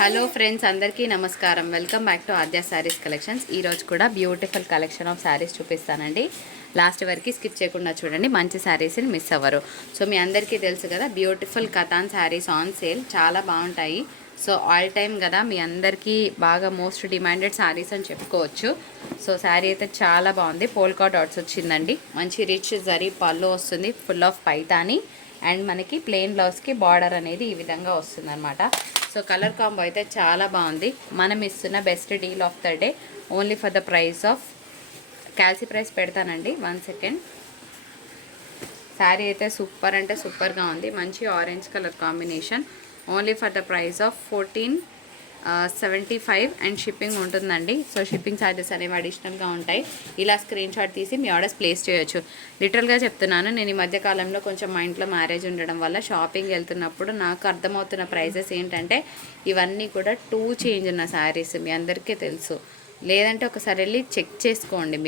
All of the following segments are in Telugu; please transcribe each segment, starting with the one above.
హలో ఫ్రెండ్స్, అందరికీ నమస్కారం. Welcome back to Aadya saris collections. ఈరోజు కూడా బ్యూటిఫుల్ కలెక్షన్ ఆఫ్ శారీస్ చూపిస్తానండి. లాస్ట్ వరకు స్కిప్ చేయకుండా చూడండి, మంచి శారీస్ని మిస్ అవ్వరు. సో మీ అందరికీ తెలుసు కదా, beautiful katan saris on sale చాలా బాగుంటాయి. సో ఆల్ టైమ్ కదా, మీ అందరికీ బాగా మోస్ట్ డిమాండెడ్ శారీస్ అని చెప్పుకోవచ్చు. సో శారీ అయితే చాలా బాగుంది. పోల్కా డాట్స్ వచ్చిందండి, మంచి రిచ్ జరీ పళ్ళు వస్తుంది, ఫుల్ ఆఫ్ పైతాని. అండ్ మనకి ప్లెయిన్ బ్లౌజ్కి బార్డర్ అనేది ఈ విధంగా వస్తుంది అనమాట. సో కలర్ కాంబో అయితే చాలా బాగుంది. మనం ఇస్తున్న best deal of the day, only for the price of క్యాల్సీ price పెడతానండి. 1 సెకండ్. శారీ అయితే సూపర్ అంటే సూపర్గా ఉంది. మంచి orange colour combination. Only for the price of 1475 and shipping ఉంటుందండి. సో షిప్పింగ్ ఛార్జెస్ అనేవి అడిషనల్గా ఉంటాయి. ఇలా స్క్రీన్ షాట్ తీసి మీ ఆర్డర్స్ ప్లేస్ చేయొచ్చు. లిటరల్గా చెప్తున్నాను, నేను ఈ మధ్యకాలంలో కొంచెం మా ఇంట్లో మ్యారేజ్ ఉండడం వల్ల షాపింగ్ వెళ్తున్నప్పుడు నాకు అర్థమవుతున్న ప్రైజెస్ ఏంటంటే, ఇవన్నీ కూడా టూ చేంజ్ ఉన్న శారీస్. మీ అందరికీ తెలుసు. లేదంటే ఒకసారి వెళ్ళి చెక్ చేసుకోండి,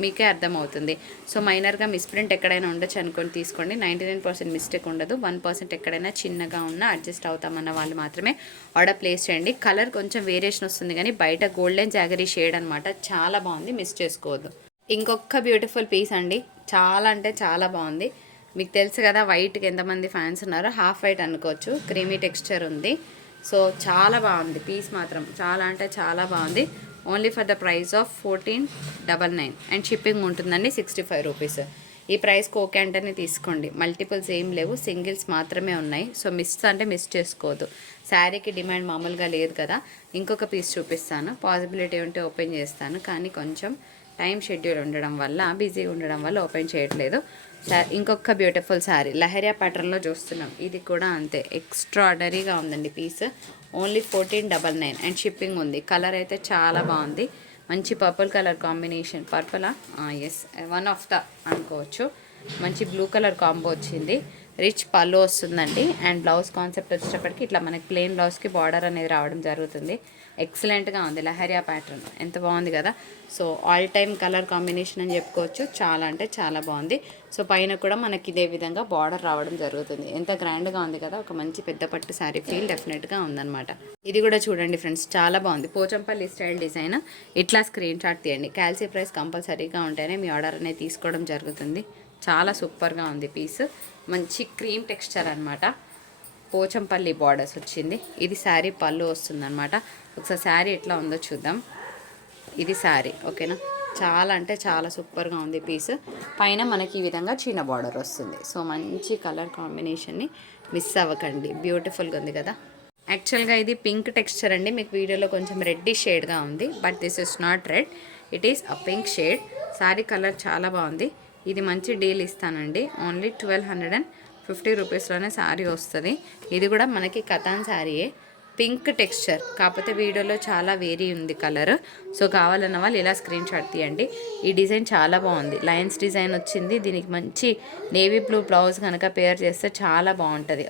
మీకే అర్థమవుతుంది. సో మైనర్గా మిస్ప్రింట్ ఎక్కడైనా ఉండొచ్చు అనుకొని తీసుకోండి. 99% మిస్టేక్ ఉండదు. 1% ఎక్కడైనా చిన్నగా ఉన్నా అడ్జస్ట్ అవుతామన్న వాళ్ళు మాత్రమే ఆర్డర్ ప్లేస్ చేయండి. కలర్ కొంచెం వేరియేషన్ వస్తుంది, కానీ బయట గోల్డెన్ జాగరీ షేడ్ అనమాట. చాలా బాగుంది, మిస్ చేసుకోవద్దు. ఇంకొక బ్యూటిఫుల్ పీస్ అండి, చాలా అంటే చాలా బాగుంది. మీకు తెలుసు కదా, వైట్కి ఎంతమంది ఫ్యాన్స్ ఉన్నారో. హాఫ్ వైట్ అనుకోవచ్చు, క్రీమీ టెక్స్చర్ ఉంది. సో చాలా బాగుంది పీస్ మాత్రం, చాలా అంటే చాలా బాగుంది. Only for the price of 1499 and shipping ఉంటుందండి 65 రూపీస్. ఈ ప్రైస్కి ఓకే అంటేనే తీసుకోండి. మల్టిపుల్స్ ఏం లేవు, సింగిల్స్ మాత్రమే ఉన్నాయి. సో మిస్ అంటే మిస్ చేసుకోవద్దు. శారీకి డిమాండ్ మామూలుగా లేదు కదా. ఇంకొక పీస్ చూపిస్తాను, పాసిబిలిటీ ఉంటే ఓపెన్ చేస్తాను, కానీ కొంచెం టైం షెడ్యూల్ ఉండడం వల్ల, బిజీగా ఉండడం వల్ల ఓపెన్ చేయట్లేదు. ఇంకొక బ్యూటిఫుల్ శారీ లహరియా ప్యాటర్న్లో చూస్తున్నాం. ఇది కూడా అంతే ఎక్స్ట్రాడనరీగా ఉందండి పీస్. ఓన్లీ 1499 అండ్ షిప్పింగ్ ఉంది. కలర్ అయితే చాలా బాగుంది, మంచి పర్పుల్ కలర్ కాంబినేషన్. పర్పులా? ఎస్, వన్ ఆఫ్ ద అనుకోవచ్చు. మంచి బ్లూ కలర్ కాంబో వచ్చింది. రిచ్ పళ్ళు వస్తుందండి. అండ్ బ్లౌజ్ కాన్సెప్ట్ వచ్చేటప్పటికి ఇట్లా మనకి ప్లెయిన్ బ్లౌజ్కి బార్డర్ అనేది రావడం జరుగుతుంది. ఎక్సలెంట్గా ఉంది లహరియా ప్యాటర్న్, ఎంత బాగుంది కదా. So all time colour combination అని చెప్పుకోవచ్చు. చాలా అంటే చాలా బాగుంది. సో పైన కూడా మనకి ఇదే విధంగా బార్డర్ రావడం జరుగుతుంది. ఎంత గ్రాండ్గా ఉంది కదా, ఒక మంచి పెద్ద పట్టు శారీ ఫీల్ డెఫినెట్గా ఉందన్నమాట. ఇది కూడా చూడండి ఫ్రెండ్స్, చాలా బాగుంది. Pochampally style design. ఇట్లా స్క్రీన్ షాట్ తీయండి. క్యాల్సీ ప్రైస్ కంపల్సరీగా ఉంటేనే మీ ఆర్డర్ అనేది తీసుకోవడం జరుగుతుంది. చాలా సూపర్గా ఉంది పీస్. మంచి క్రీమ్ టెక్స్చర్ అనమాట. పోచంపల్లి బార్డర్స్ వచ్చింది. ఇది శారీ పళ్ళు వస్తుందన్నమాట. ఒకసారి శారీ ఎట్లా ఉందో చూద్దాం. ఇది శారీ, ఓకేనా. చాలా అంటే చాలా సూపర్గా ఉంది పీస్. పైన మనకి ఈ విధంగా చిన్న బార్డర్ వస్తుంది. సో మంచి కలర్ కాంబినేషన్ని మిస్ అవ్వకండి. బ్యూటిఫుల్గా ఉంది కదా. యాక్చువల్గా ఇది పింక్ టెక్స్చర్ అండి. మీకు వీడియోలో కొంచెం రెడ్డిష్ షేడ్గా ఉంది, but this is not red, it is a pink shade. Sari colour చాలా బాగుంది. ఇది మంచి డీల్ ఇస్తానండి. ఓన్లీ 1250 రూపీస్లోనే శారీ వస్తుంది. ఇది కూడా మనకి కథాన్ శారీయే, పింక్ టెక్స్చర్, కాకపోతే వీడియోలో చాలా వేరీ ఉంది కలర్. సో కావాలన్న వాళ్ళు ఇలా స్క్రీన్ షాట్ తీయండి. ఈ డిజైన్ చాలా బాగుంది, లైన్స్ డిజైన్ వచ్చింది. దీనికి మంచి నేవీ బ్లూ బ్లౌజ్ కనుక పేర్ చేస్తే చాలా బాగుంటుంది.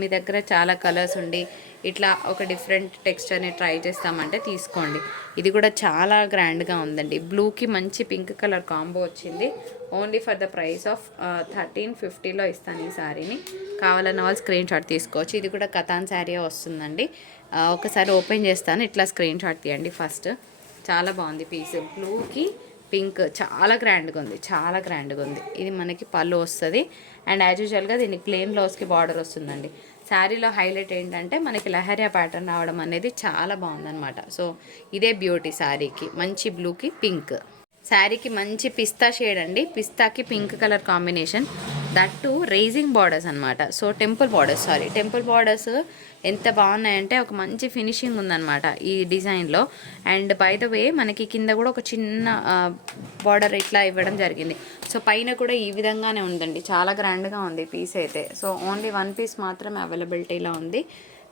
మీ దగ్గర చాలా కలర్స్ ఉండి ఇట్లా ఒక డిఫరెంట్ టెక్స్చర్ని ట్రై చేస్తామంటే తీసుకోండి. ఇది కూడా చాలా గ్రాండ్గా ఉందండి. బ్లూకి మంచి పింక్ కలర్ కాంబో వచ్చింది. Only for the price of 1350లో ఇస్తాను ఈ శారీని. కావాలన్న వాళ్ళు స్క్రీన్ షాట్ తీసుకోవచ్చు. ఇది కూడా కథాన్ శారీ వస్తుందండి. ఒకసారి ఓపెన్ చేస్తాను, ఇట్లా స్క్రీన్ షాట్ తీయండి ఫస్ట్. చాలా బాగుంది పీస్. బ్లూకి పింక్ చాలా గ్రాండ్గా ఉంది, చాలా గ్రాండ్గా ఉంది. ఇది మనకి పళ్ళు వస్తుంది. అండ్ యాజ్ యూజువల్గా దీనికి ప్లెయిన్ బ్లౌజ్కి బార్డర్ వస్తుందండి. శారీలో హైలైట్ ఏంటంటే మనకి లహరియా ప్యాటర్న్ రావడం అనేది చాలా బాగుందన్నమాట. సో ఇదే బ్యూటీ శారీకి. మంచి బ్లూకి పింక్. శారీకి మంచి పిస్తా షేడ్ అండి, పిస్తాకి pink colour combination. That raising borders అనమాట. సో టెంపుల్ బార్డర్స్ ఎంత బాగున్నాయంటే ఒక మంచి ఫినిషింగ్ ఉందన్నమాట ఈ డిజైన్లో. అండ్ బై ద వే మనకి కింద కూడా ఒక చిన్న బార్డర్ ఇట్లా ఇవ్వడం జరిగింది. సో పైన కూడా ఈ విధంగానే ఉందండి. చాలా గ్రాండ్గా ఉంది పీస్ అయితే. సో ఓన్లీ 1 పీస్ మాత్రమే అవైలబిలిటీలో ఉంది.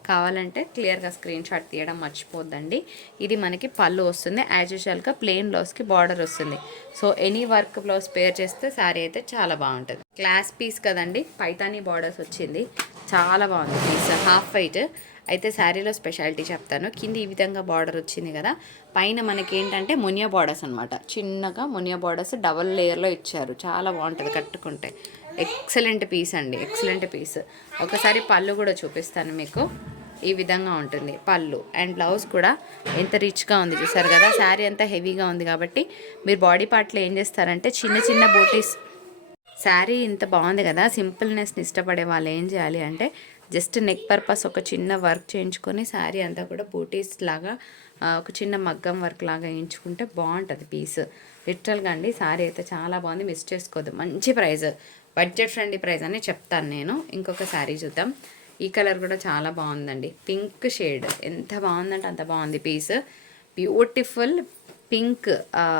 కావాలంటే క్లియర్గా స్క్రీన్ షాట్ తీయడం మర్చిపోద్దండి. ఇది మనకి పళ్ళు వస్తుంది. యాజ్ యూజువల్గా ప్లెయిన్ బ్లౌజ్కి బార్డర్ వస్తుంది. సో ఎనీ వర్క్ బ్లౌజ్ పేర్ చేస్తే శారీ అయితే చాలా బాగుంటుంది. క్లాస్ పీస్ కదండి, పైతానీ బార్డర్స్ వచ్చింది. చాలా బాగుంది పీస్. హాఫ్ వైట్ అయితే శారీలో స్పెషాలిటీ చెప్తాను. కింద ఈ విధంగా బార్డర్ వచ్చింది కదా, పైన మనకి ఏంటంటే మునియా బార్డర్స్ అనమాట. చిన్నగా మునియా బార్డర్స్ డబల్ లేయర్లో ఇచ్చారు. చాలా బాగుంటుంది కట్టుకుంటే. ఎక్సలెంట్ పీస్ అండి, ఎక్సలెంట్ పీస్. ఒకసారి పళ్ళు కూడా చూపిస్తాను మీకు. ఈ విధంగా ఉంటుంది పళ్ళు. అండ్ బ్లౌజ్ కూడా ఎంత రిచ్గా ఉంది చూసారు కదా. శారీ అంతా హెవీగా ఉంది కాబట్టి మీరు బాడీ పార్ట్లో ఏం చేస్తారంటే చిన్న చిన్న బూటీస్. శారీ ఇంత బాగుంది కదా, సింపుల్నెస్ని ఇష్టపడే వాళ్ళు ఏం చేయాలి అంటే జస్ట్ నెక్ పర్పస్ ఒక చిన్న వర్క్ చేయించుకొని శారీ అంతా కూడా బూటీస్ లాగా ఒక చిన్న మగ్గం వర్క్ లాగా వేయించుకుంటే బాగుంటుంది పీస్. లిటరల్గా అండి శారీ అయితే చాలా బాగుంది, మిస్ చేసుకోవద్దు. మంచి ప్రైస్, బడ్జెట్ ఫ్రెండ్లీ ప్రైస్ అని చెప్తాను నేను. ఇంకొక శారీ చూద్దాం. ఈ కలర్ కూడా చాలా బాగుందండి, పింక్ షేడ్. ఎంత బాగుందంటే అంత బాగుంది పీస్. బ్యూటిఫుల్ పింక్,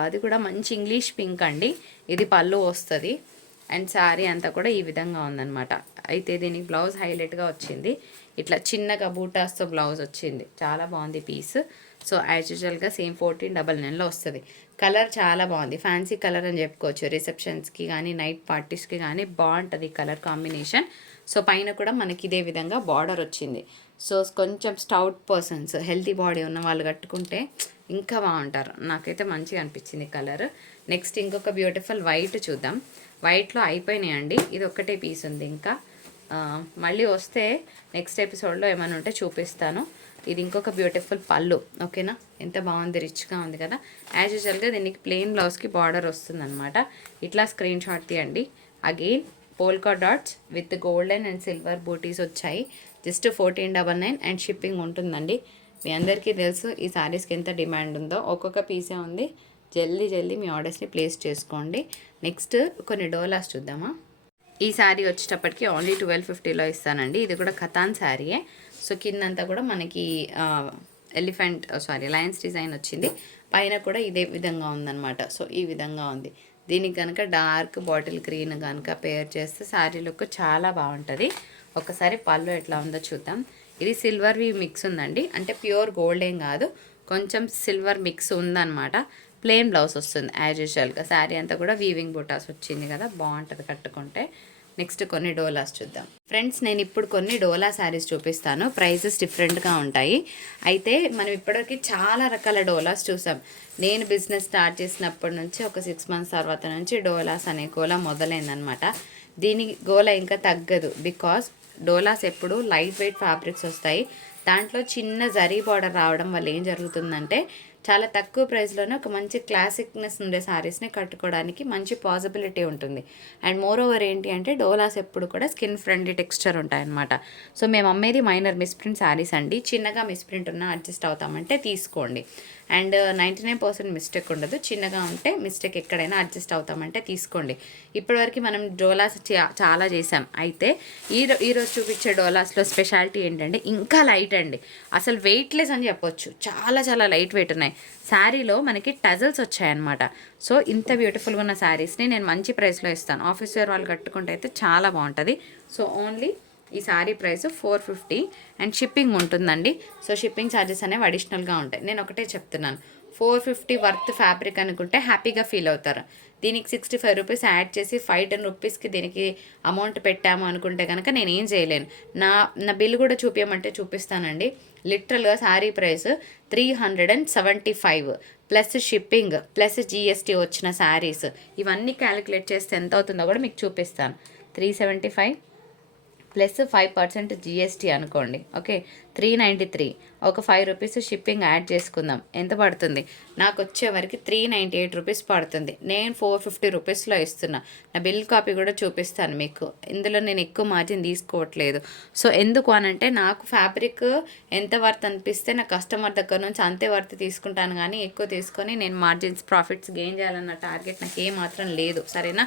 అది కూడా మంచి ఇంగ్లీష్ పింక్ అండి. ఇది పళ్ళు వస్తుంది అండ్ శారీ అంతా కూడా ఈ విధంగా ఉందన్నమాట. అయితే దీనికి బ్లౌజ్ హైలైట్గా వచ్చింది, ఇట్లా చిన్నగా బూటాస్తో బ్లౌజ్ వచ్చింది. చాలా బాగుంది పీస్. సో యాజ్ యూజువల్గా సేమ్ 1499లో వస్తుంది. కలర్ చాలా బాగుంది, ఫ్యాన్సీ కలర్ అని చెప్పుకోవచ్చు. రిసెప్షన్స్కి కానీ నైట్ పార్టీస్కి కానీ బాగుంటుంది కలర్ కాంబినేషన్. సో పైన కూడా మనకి ఇదే విధంగా బార్డర్ వచ్చింది. సో కొంచెం స్టౌట్ పర్సన్స్, హెల్తీ బాడీ ఉన్న వాళ్ళు కట్టుకుంటే ఇంకా బాగుంటారు. నాకైతే మంచిగా అనిపించింది కలర్. నెక్స్ట్ ఇంకొక బ్యూటిఫుల్ వైట్ చూద్దాం. వైట్లో అయిపోయినాయండి, ఇది ఒక్కటే పీస్ ఉంది. ఇంకా మళ్ళీ వస్తే నెక్స్ట్ ఎపిసోడ్లో ఏమైనా ఉంటే చూపిస్తాను. ఇది ఇంకొక బ్యూటిఫుల్ పళ్ళు. ఓకేనా, ఎంత బాగుంది, రిచ్గా ఉంది కదా. యాజ్ యూజువల్గా దీనికి ప్లెయిన్ బ్లౌజ్కి బార్డర్ వస్తుందన్నమాట. ఇట్లా స్క్రీన్ షాట్ తీయండి. Again polka dots with golden and silver బూటీస్ వచ్చాయి. జస్ట్ 1499 అండ్ షిప్పింగ్ ఉంటుందండి. మీ అందరికీ తెలుసు ఈ శారీస్కి ఎంత డిమాండ్ ఉందో. ఒక్కొక్క పీసే ఉంది, జల్దీ మీ ఆర్డర్స్ని ప్లేస్ చేసుకోండి. నెక్స్ట్ కొన్ని డోలాస్ చూద్దామా. ఈ శారీ వచ్చేటప్పటికి ఓన్లీ 1250లో ఇస్తానండి. ఇది కూడా కథాన్ శారీయే. సో కిందంతా కూడా మనకి లయన్స్ డిజైన్ వచ్చింది. పైన కూడా ఇదే విధంగా ఉందన్నమాట. సో ఈ విధంగా ఉంది. దీనికి కనుక డార్క్ బాటిల్ గ్రీన్ కనుక పేర్ చేస్తే శారీ లుక్ చాలా బాగుంటుంది. ఒకసారి పళ్ళు ఎట్లా ఉందో చూద్దాం. ఇది సిల్వర్వి మిక్స్ ఉందండి, అంటే ప్యూర్ గోల్డ్ ఏం కాదు, కొంచెం సిల్వర్ మిక్స్ ఉందన్నమాట. ప్లెయిన్ బ్లౌజ్ వస్తుంది యాజ్ యూజువల్గా. శారీ అంతా కూడా వీవింగ్ బూటాస్ వచ్చింది కదా, బాగుంటుంది కట్టుకుంటే. నెక్స్ట్ కొన్ని డోలాస్ చూద్దాం ఫ్రెండ్స్. నేను ఇప్పుడు కొన్ని డోలా శారీస్ చూపిస్తాను, ప్రైజెస్ డిఫరెంట్గా ఉంటాయి. అయితే మనం ఇప్పటివరకు చాలా రకాల డోలాస్ చూసాం. నేను బిజినెస్ స్టార్ట్ చేసినప్పటి నుంచి ఒక 6 months తర్వాత నుంచి డోలాస్ అనే గోల మొదలైందనమాట. దీని గోల ఇంకా తగ్గదు. బికాస్ డోలాస్ ఎప్పుడు లైట్ వెయిట్ ఫ్యాబ్రిక్స్ వస్తాయి. దాంట్లో చిన్న జరీ బార్డర్ రావడం వల్ల ఏం జరుగుతుందంటే చాలా తక్కువ ప్రైస్లోనే ఒక మంచి క్లాసిక్నెస్ ఉండే శారీస్ని కట్టుకోవడానికి మంచి పాసిబిలిటీ ఉంటుంది. అండ్ మోర్ ఓవర్ ఏంటి అంటే డోలాస్ ఎప్పుడు కూడా స్కిన్ ఫ్రెండ్లీ టెక్స్చర్ ఉంటాయన్నమాట. సో మేము అమ్మేది మైనర్ మిస్ప్రింట్ శారీస్ అండి. చిన్నగా మిస్ప్రింట్ ఉన్నా అడ్జస్ట్ అవుతామంటే తీసుకోండి. అండ్ 99% మిస్టేక్ ఉండదు. చిన్నగా ఉంటే మిస్టేక్ ఎక్కడైనా అడ్జస్ట్ అవుతామంటే తీసుకోండి. ఇప్పటివరకు మనం డోలాస్ చాలా చేసాం. అయితే ఈరోజు చూపించే డోలాస్లో స్పెషాలిటీ ఏంటంటే ఇంకా లైట్ అండి, అసలు వెయిట్లెస్ అని చెప్పొచ్చు. చాలా లైట్ వెయిట్ ఉన్నాయి. శారీలో మనకి టజల్స్ వచ్చాయన్నమాట. సో ఇంత బ్యూటిఫుల్గా ఉన్న శారీస్ని నేను మంచి ప్రైస్లో ఇస్తాను. ఆఫీస్ వేర్ వాళ్ళు కట్టుకుంటే అయితే చాలా బాగుంటుంది. సో ఓన్లీ ఈ శారీ ప్రైస్ 450 అండ్ షిప్పింగ్ ఉంటుందండి. సో షిప్పింగ్ ఛార్జెస్ అనేవి అడిషనల్గా ఉంటాయి. నేను ఒకటే చెప్తున్నాను, 450 వర్త్ ఫ్యాబ్రిక్ అనుకుంటే హ్యాపీగా ఫీల్ అవుతారు. దీనికి 65 రూపీస్ యాడ్ చేసి 510 రూపీస్కి దీనికి అమౌంట్ పెట్టాము అనుకుంటే కనుక నేను ఏం చేయలేను. నా బిల్ కూడా చూపించమంటే చూపిస్తానండి. లిటరల్గా sari price 375 plus shipping plus GST వచ్చిన శారీస్ ఇవన్నీ క్యాలిక్యులేట్ చేస్తే ఎంత అవుతుందో కూడా మీకు చూపిస్తాను. 375 ప్లస్ 5% GST అనుకోండి. ఓకే, 393. ఒక 5 రూపీస్ షిప్పింగ్ యాడ్ చేసుకుందాం, ఎంత పడుతుంది? నాకు వచ్చే వరకు 398 రూపీస్ పడుతుంది. నేను 450 రూపీస్లో ఇస్తున్నా. నా బిల్ కాపీ కూడా చూపిస్తాను మీకు. ఇందులో నేను ఎక్కువ మార్జిన్ తీసుకోవట్లేదు. సో ఎందుకు అనంటే నాకు ఫ్యాబ్రిక్ ఎంత వర్త్ అనిపిస్తే నా కస్టమర్ దగ్గర నుంచి అంతే వర్త్ తీసుకుంటాను, కానీ ఎక్కువ తీసుకొని నేను మార్జిన్స్ ప్రాఫిట్స్ గెయిన్ చేయాలన్న టార్గెట్ నాకు ఏమాత్రం లేదు. సరేనా?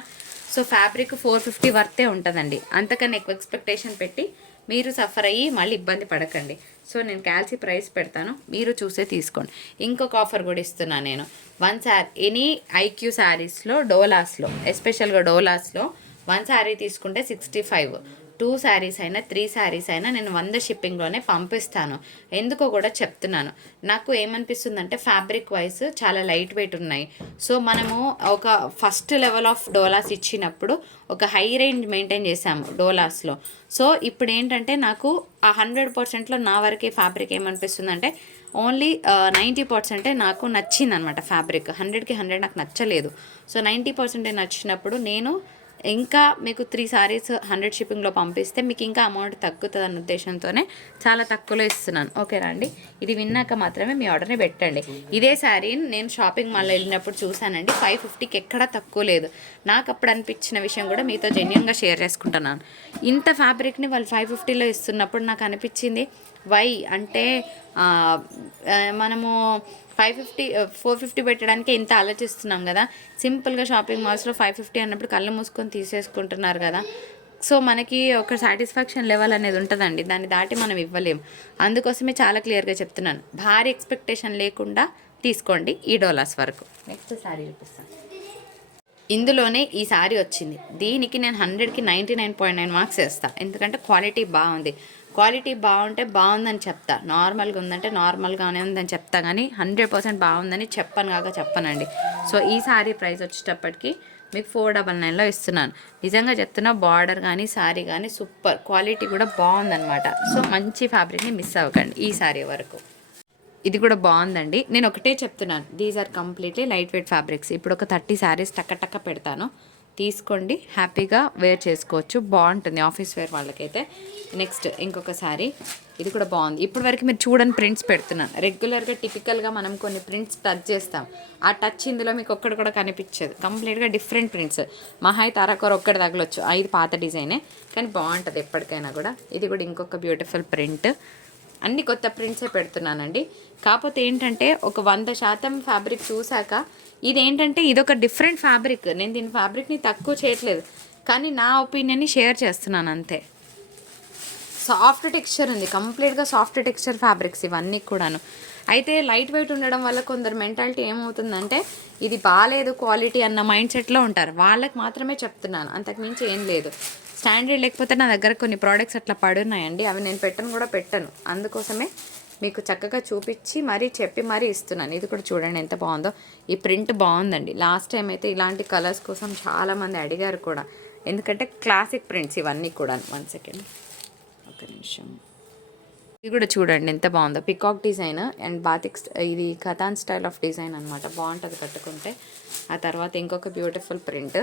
సో ఫ్యాబ్రిక్ 450 వర్తే ఉంటుందండి. అంతకన్నా ఎక్కువ ఎక్స్పెక్టేషన్ పెట్టి మీరు సఫర్ అయ్యి మళ్ళీ ఇబ్బంది పడకండి. సో నేను క్యాల్సీ ప్రైస్ పెడతాను, మీరు చూసే తీసుకోండి. ఇంకొక ఆఫర్ కూడా ఇస్తున్నాను నేను. ఎనీ IQ శారీస్లో డోలాస్లో, ఎస్పెషల్గా డోలాస్లో 1 శారీ తీసుకుంటే 65, 2 శారీస్ అయినా 3 శారీస్ అయినా నేను 100 షిప్పింగ్లోనే పంపిస్తాను. ఎందుకో కూడా చెప్తున్నాను. నాకు ఏమనిపిస్తుందంటే ఫ్యాబ్రిక్ వైజ్ చాలా లైట్ వెయిట్ ఉన్నాయి. సో మనము ఒక ఫస్ట్ లెవెల్ ఆఫ్ డోలాస్ ఇచ్చినప్పుడు ఒక హై రేంజ్ మెయింటైన్ చేసాము డోలాస్లో. సో ఇప్పుడు ఏంటంటే నాకు ఆ 100%లో నా వరకే ఫ్యాబ్రిక్ ఏమనిపిస్తుందంటే ఓన్లీ 90% నాకు నచ్చింది అనమాట. ఫ్యాబ్రిక్ 100కి 100 నాకు నచ్చలేదు. సో 90% నచ్చినప్పుడు నేను ఇంకా మీకు 3 సారీస్ 100 షిప్పింగ్లో పంపిస్తే మీకు ఇంకా అమౌంట్ తగ్గుతుంది అన్న ఉద్దేశంతోనే చాలా తక్కువలో ఇస్తున్నాను. ఓకేనా అండి? ఇది విన్నాక మాత్రమే మీ ఆర్డర్ని పెట్టండి. ఇదే శారీ నేను షాపింగ్ మాల్లో వెళ్ళినప్పుడు చూశానండి, 550కి ఎక్కడా తక్కువ లేదు. నాకు అప్పుడు అనిపించిన విషయం కూడా మీతో జెన్యూన్గా షేర్ చేసుకుంటున్నాను. ఇంత ఫ్యాబ్రిక్ని వాళ్ళు 550లో ఇస్తున్నప్పుడు నాకు అనిపించింది వై అంటే మనము 450 పెట్టడానికి ఇంత ఆలోచిస్తున్నాం కదా. సింపుల్గా షాపింగ్ మాల్స్లో 550 అన్నప్పుడు కళ్ళు మూసుకొని తీసేసుకుంటున్నారు కదా. సో మనకి ఒక సాటిస్ఫాక్షన్ లెవెల్ అనేది ఉంటుందండి, దాన్ని దాటి మనం ఇవ్వలేము. అందుకోసమే చాలా క్లియర్గా చెప్తున్నాను, భారీ ఎక్స్పెక్టేషన్ లేకుండా తీసుకోండి ఈ డోలాస్ వరకు. నెక్స్ట్ శారీ చూపిస్తాను. ఇందులోనే ఈ శారీ వచ్చింది. దీనికి నేను 100కి 99.9 మార్క్స్ వేస్తాను, ఎందుకంటే క్వాలిటీ బాగుంది. క్వాలిటీ బాగుంటే బాగుందని చెప్తా, నార్మల్గా ఉందంటే నార్మల్గానే ఉందని చెప్తా, కానీ 100% బాగుందని చెప్పనండి. సో ఈ శారీ ప్రైస్ వచ్చేటప్పటికి మీకు 499లో ఇస్తున్నాను. నిజంగా చెప్తున్నా, బార్డర్ కానీ శారీ కానీ సూపర్, క్వాలిటీ కూడా బాగుందనమాట. సో మంచి ఫ్యాబ్రిక్ని మిస్ అవ్వకండి ఈ శారీ వరకు. ఇది కూడా బాగుందండి. నేను ఒకటే చెప్తున్నాను, these are completely lightweight fabrics. ఇప్పుడు ఒక 30 శారీస్ టక్క పెడతాను, తీసుకోండి, హ్యాపీగా వేర్ చేసుకోవచ్చు, బాగుంటుంది ఆఫీస్ వేర్ వాళ్ళకైతే. నెక్స్ట్ ఇంకొక శారీ, ఇది కూడా బాగుంది. ఇప్పటి వరకు మీరు చూడని ప్రింట్స్ పెడుతున్నాను. రెగ్యులర్గా టిపికల్గా మనం కొన్ని ప్రింట్స్ టచ్ చేస్తాం, ఆ టచ్ ఇందులో మీకు ఒక్కటి కూడా కనిపించదు. కంప్లీట్గా డిఫరెంట్ ప్రింట్స్. మహాయి తారాకూర ఒక్కటి తగలొచ్చు, ఇది పాత డిజైనే కానీ బాగుంటుంది ఎప్పటికైనా కూడా. ఇది కూడా ఇంకొక బ్యూటిఫుల్ ప్రింట్. అన్ని కొత్త ప్రింట్సే పెడుతున్నానండి. కాకపోతే ఏంటంటే ఒక 100% ఫ్యాబ్రిక్ చూశాక ఇదేంటంటే ఇదొక డిఫరెంట్ ఫ్యాబ్రిక్. నేను దీని ఫ్యాబ్రిక్ని తక్కువ చేయట్లేదు, కానీ నా ఒపీనియన్ని షేర్ చేస్తున్నాను అంతే. సాఫ్ట్ టెక్స్చర్ ఉంది, కంప్లీట్గా సాఫ్ట్ టెక్స్చర్ ఫ్యాబ్రిక్స్ ఇవన్నీ కూడాను. అయితే లైట్ వెయిట్ ఉండడం వల్ల కొందరు మెంటాలిటీ ఏమవుతుందంటే ఇది బాగాలేదు క్వాలిటీ అన్న మైండ్ సెట్లో ఉంటారు. వాళ్ళకి మాత్రమే చెప్తున్నాను, అంతకుమించి ఏం లేదు. స్టాండర్డ్ లేకపోతే నా దగ్గర కొన్ని ప్రోడక్ట్స్ అట్లా పడున్నాయండి, అవి నేను పెట్టను. అందుకోసమే మీకు చక్కగా చూపించి మరీ చెప్పి మరీ ఇస్తున్నాను. ఇది కూడా చూడండి ఎంత బాగుందో. ఈ ప్రింట్ బాగుందండి. లాస్ట్ టైం అయితే ఇలాంటి కలర్స్ కోసం చాలామంది అడిగారు కూడా, ఎందుకంటే క్లాసిక్ ప్రింట్స్ ఇవన్నీ కూడా. 1 సెకండ్, ఒక నిమిషం. ఇది కూడా చూడండి ఎంత బాగుందో, పికాక్ డిజైన్ అండ్ బాతిక్, ఇది కథాన్ స్టైల్ ఆఫ్ డిజైన్ అనమాట. బాగుంటుంది కట్టుకుంటే. ఆ తర్వాత ఇంకొక బ్యూటిఫుల్ ప్రింట్,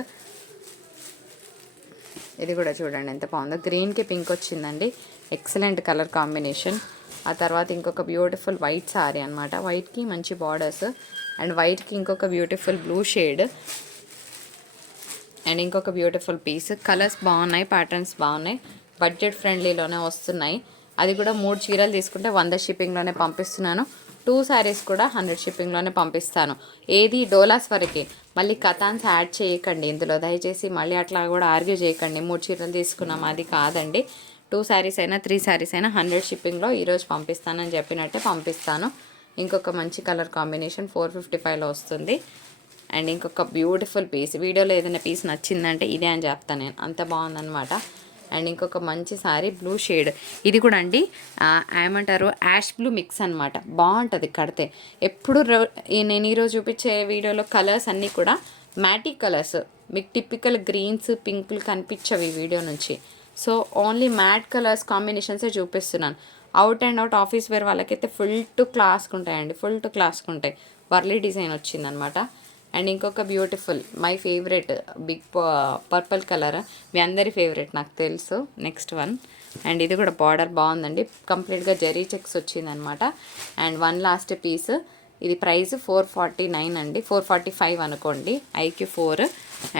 ఇది కూడా చూడండి ఎంత బాగుందో. గ్రీన్కి పింక్ వచ్చిందండి, ఎక్సలెంట్ కలర్ కాంబినేషన్. ఆ తర్వాత ఇంకొక బ్యూటిఫుల్ వైట్ సారీ అనమాట, వైట్కి మంచి బార్డర్స్ అండ్ వైట్కి ఇంకొక బ్యూటిఫుల్ బ్లూ షేడ్ అండ్ ఇంకొక బ్యూటిఫుల్ పీస్. కలర్స్ బాగున్నాయి, ప్యాటర్న్స్ బాగున్నాయి, బడ్జెట్ ఫ్రెండ్లీలోనే వస్తున్నాయి. అది కూడా 3 చీరలు తీసుకుంటే 100 షిప్పింగ్లోనే పంపిస్తున్నాను. 2 శారీస్ కూడా 100 షిప్పింగ్లోనే పంపిస్తాను. ఏది డోలాస్ వరకే, మళ్ళీ కథాన్స్ యాడ్ చేయకండి ఇందులో దయచేసి. మళ్ళీ అట్లా కూడా ఆర్గ్యూ చేయకండి, 3 చీరలు తీసుకున్నాం అది కాదండి. 2 శారీస్ అయినా 3 శారీస్ అయినా 100 షిప్పింగ్లో ఈరోజు పంపిస్తానని చెప్పినట్టే పంపిస్తాను. ఇంకొక మంచి కలర్ కాంబినేషన్ 455లో వస్తుంది. అండ్ ఇంకొక బ్యూటిఫుల్ పీస్, వీడియోలో ఏదైనా పీస్ నచ్చిందంటే ఇదే అని చెప్తాను నేను, అంత బాగుందనమాట. అండ్ ఇంకొక మంచి సారీ బ్లూ షేడ్, ఇది కూడా అండి ఏమంటారు యాష్ బ్లూ మిక్స్ అనమాట. బాగుంటుంది కడితే. ఎప్పుడు నేను ఈరోజు చూపించే వీడియోలో కలర్స్ అన్నీ కూడా మ్యాటిక్ కలర్స్, మీకు టిపికల్ గ్రీన్స్ పింకులు కనిపించవి వీడియో నుంచి. సో ఓన్లీ మ్యాట్ కలర్స్ కాంబినేషన్సే చూపిస్తున్నాను. Out and out office wear వాళ్ళకైతే ఫుల్ టు క్లాస్కి ఉంటాయండి, ఫుల్ టు క్లాస్కి ఉంటాయి. వర్లీ డిజైన్ వచ్చిందనమాట. అండ్ ఇంకొక beautiful my favourite big purple colour, మీ అందరి ఫేవరెట్ నాకు తెలుసు. నెక్స్ట్ వన్, అండ్ ఇది కూడా బార్డర్ బాగుందండి, కంప్లీట్గా జరీ చెక్స్ వచ్చిందనమాట. అండ్ 1 లాస్ట్ పీస్, ఇది ప్రైస్ 449 అండి, 445 అనుకోండి, ఐక్యూ 4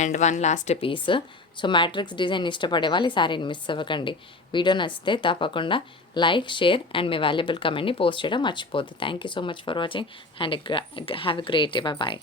and 1 last piece. So matrix design ఇష్టపడే వాళ్ళు ఈ సారీని మిస్ అవ్వకండి. వీడియో నచ్చితే తప్పకుండా లైక్, షేర్ అండ్ మీ వాల్యుబుల్ కమెంట్ని పోస్ట్ చేయడం మర్చిపోద్దు. Thank you so much for watching and have a great day. Bye.